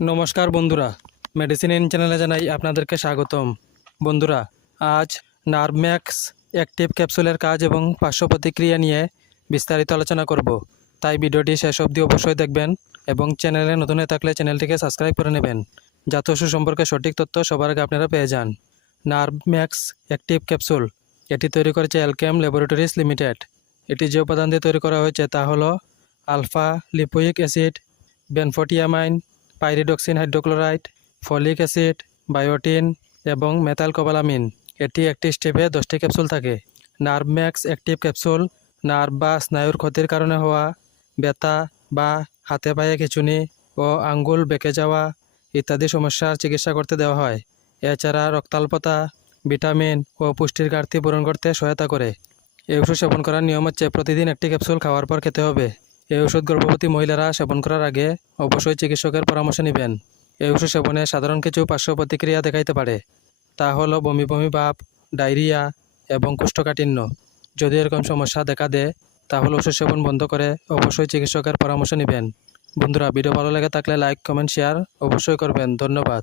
নমস্কার বন্ধুরা। Medicine in চ্যানেলে জানাই আপনাদেরকে স্বাগতম। বন্ধুরা, আজ নার্ভম্যাক্স অ্যাক্টিভ ক্যাপসুলের কাজ এবং পার্শ্ব প্রতিক্রিয়া নিয়ে বিস্তারিত আলোচনা করব। তাই ভিডিওটি শেষ অবধি অবশ্যই দেখবেন এবং চ্যানেলে নতুন হয়ে থাকলে চ্যানেলটিকে সাবস্ক্রাইব করে নেবেন। যাতে ওষুধ সম্পর্কে সঠিক তথ্য সবার আগে আপনারা পেয়ে যান। নার্ভম্যাক্স অ্যাক্টিভ ক্যাপসুল এটি তৈরি করেছে অ্যালকেম ল্যাবরেটরিজ লিমিটেড এটি যে উপাদান দিয়ে তৈরি করা হয়েছে তা হলো alpha lipoic acid, benfotiamine pyridoxine hydrochloride, folic acid, biotin এবং মেথালকোবালামিন। এটি একটি স্টেপে দশটি ক্যাপসুল থাকে। Nerve max active capsule nerve বা স্নায়ুর ক্ষতির কারণে হওয়া, ব্যথা বা হাতে পায়ে খিচুনি ও আঙ্গুল বেঁকে যাওয়া ইত্যাদি সমস্যার চিকিৎসা করতে দেওয়া হয়। এছাড়া রক্তাল্পতা, ভিটামিন ও পুষ্টির ঘাটতি পূরণ করতে সহায়তা করে। এই ওষুধ সেবন করার নিয়ম হচ্ছে প্রতিদিন একটি ক্যাপসুল খাওয়ার পর খেতে হবে। এই ওষুধ গর্ভবতী মহিলারা সেবন করার আগে অবশ্যই চিকিৎসকের পরামর্শ নেবেন। এই ওষুধ সেবনে সাধারণ কিছু পার্শ্ব প্রতিক্রিয়া দেখাইতে পারে। তা হলো বমি বমি ভাব ডায়রিয়া এবং কোষ্ঠকাঠিন্য। যদি এরকম সমস্যা দেখা দেয়, তাহলে ওষুধ সেবন বন্ধ করে অবশ্যই চিকিৎসকের পরামর্শ নেবেন। বন্ধুরা, ভিডিও ভালো লাগে থাকলে লাইক, কমেন্ট, শেয়ার অবশ্যই করবেন। ধন্যবাদ।